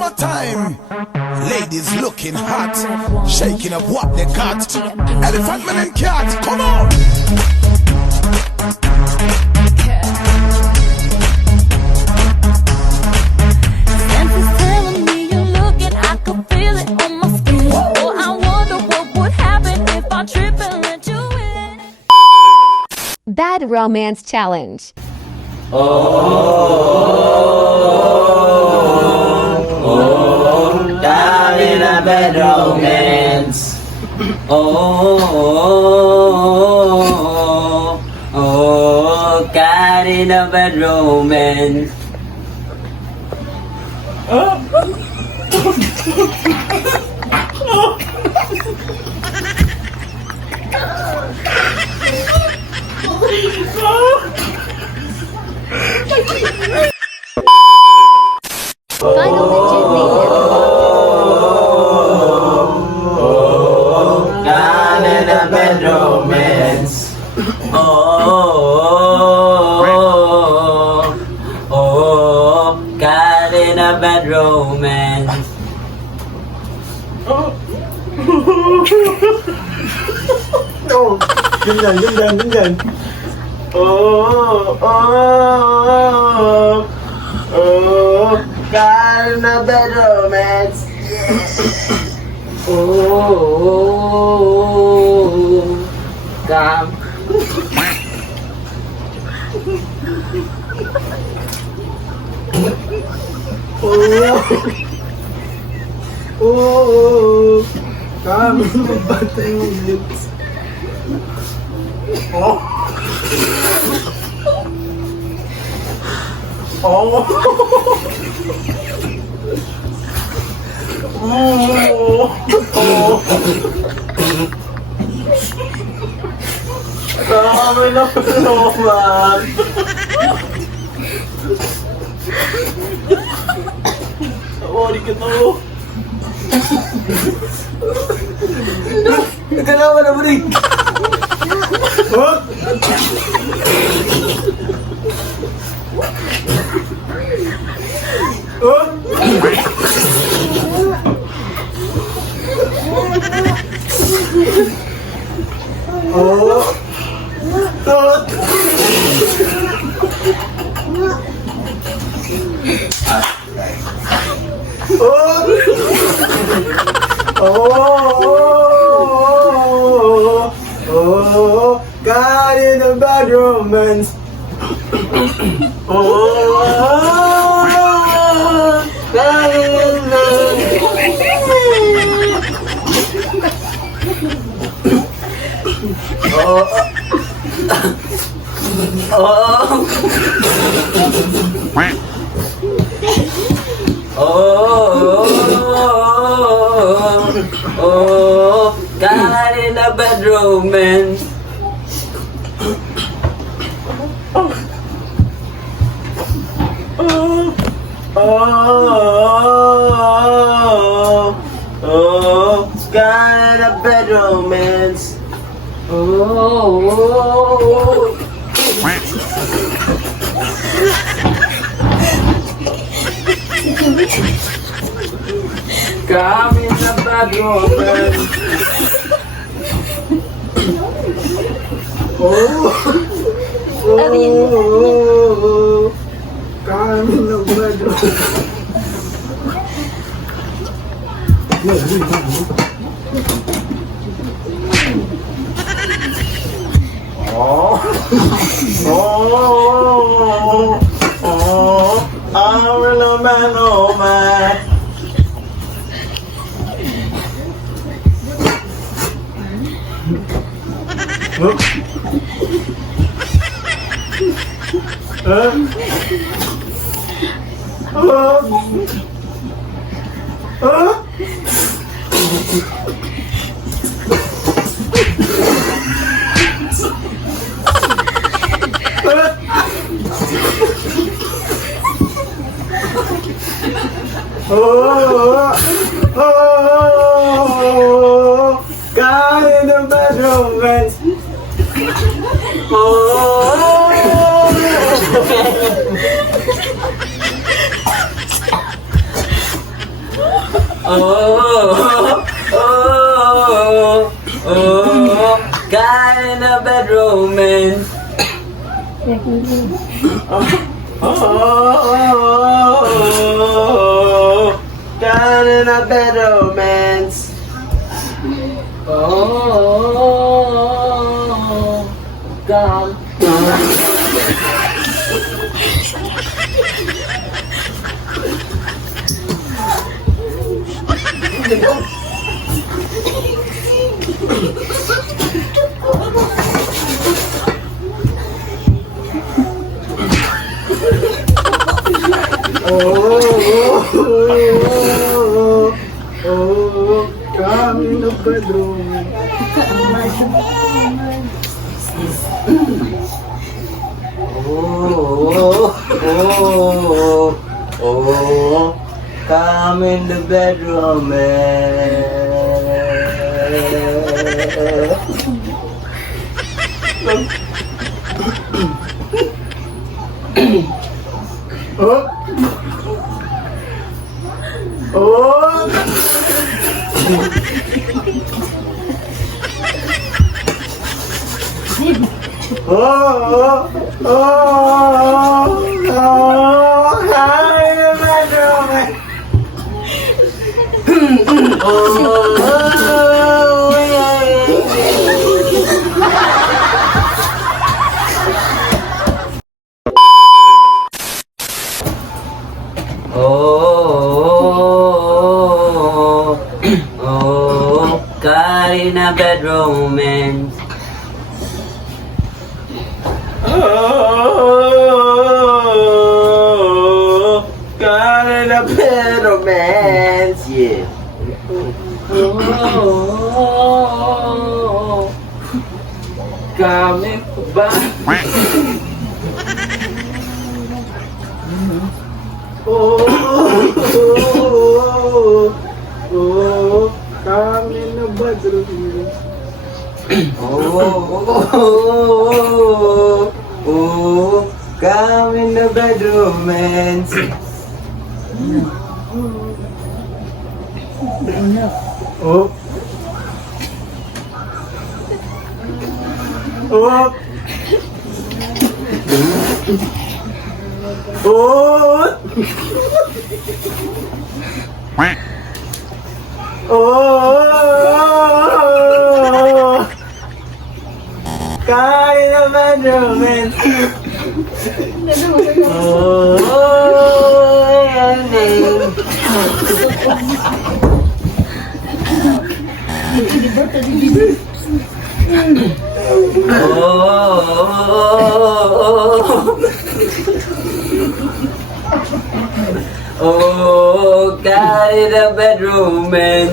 Summertime, ladies looking hot, shaking up what they got. Elephant man and cat, come on. Senses telling me you're looking, I can feel it on my skin. Oh, I wonder what would happen if I trip and let you in. Bad Romance Challenge. Died in a bad romance. Got in a bad romance. Final Legit Mania. Got in a bad romance. Got in a bad romance. Ganyan. Got in a bad romance. Damn. Kami batay yung lips. Dami na pinoman. Sorry ka to. Nagkalaman na mo rin. Got in a bad romance. Got in a bad romance. Got in a bad romance. Kami na bad romance. Kami na bad romance. I'm a man, oh man. God in the bad romance. Kind of bad romance. Kind of bad romance. God. Kami na bedroom. Come in the bedroom, man. Oh. Oh. Kind of bad romance. Kind of bad romance, yeah. Kami ba? Kami na bedroom. Come in the bedroom, man. Oh. Oh. Oh. Kind of bedroom, man. Kind of bedroom, man.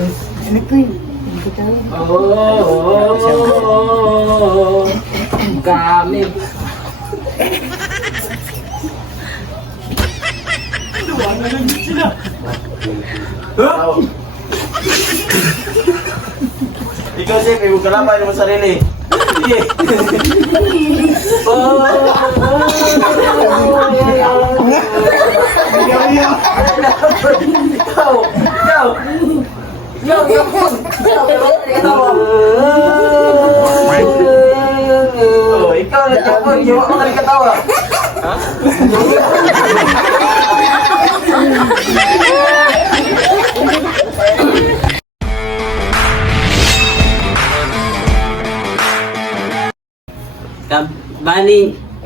Kami. Ikaw, Sip, huwag ka lang mo sarili. Sige. Ikaw na tapon, yung ako nagkatawa.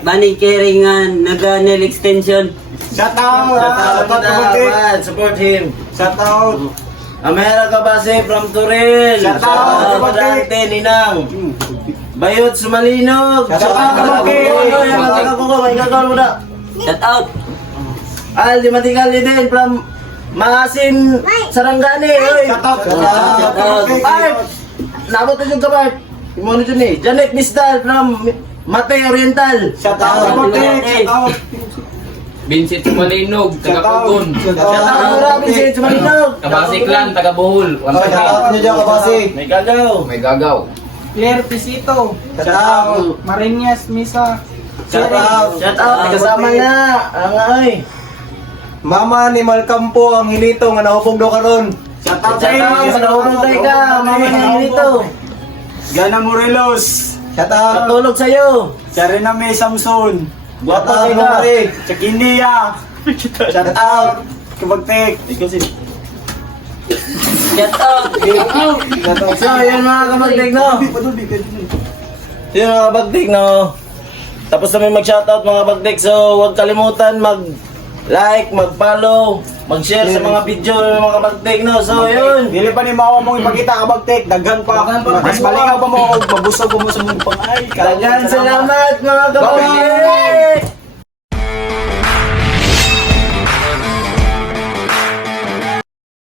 Bani Kering nag-nail extension. Shout out! Support him. Shout out! Amera Kabase from Turil. Shout out, Dante Ninang. Bayot Sumalinog. Shout out, Kabake. Shout out. Al di Matikali din from Maasin Sarangani. Oy. Shout out! Shout out. Ay, nabot na yung kapat. Imo nito ni Janet Misdal from Mate Oriental. Shout out! Shout out! Vincent Sumalinog, taga Pugon. Shout Shout out mo Robin sa Sumalinog. Kabasi Clan, taga Bohol. Shout out niyo dyan, Kabasi. May gagaw. May gagaw. Claire Pisito. Shout out! Marinas Misa. Shout out. Shout out. Kasama na. Ang ay. Mama ni Malcampo ang hinito nga nahupog do karon. Shoutout Shout out sa Urunday ka, Mama Ninito. Gana Morelos. Shoutout. Patulog sa'yo. Charina May Samson. Shout out ka. Chakinia. Shoutout. Kabagtek. Get out! So, yun mga kabagdig, no? Yun mga kabagdig, no? Tapos na may mag-shoutout mga kabagdig. So, huwag kalimutan mag-like, mag-follow, mag-share sa mga video ng mga kabagdig, no? So, yun. Dili pa ni Mawa mong ipakita kabagtek. Daghan pa. Mas baligaw pa mo ako. Mabusog mo sa mong pangay. Dagan salamat mga kabagdig!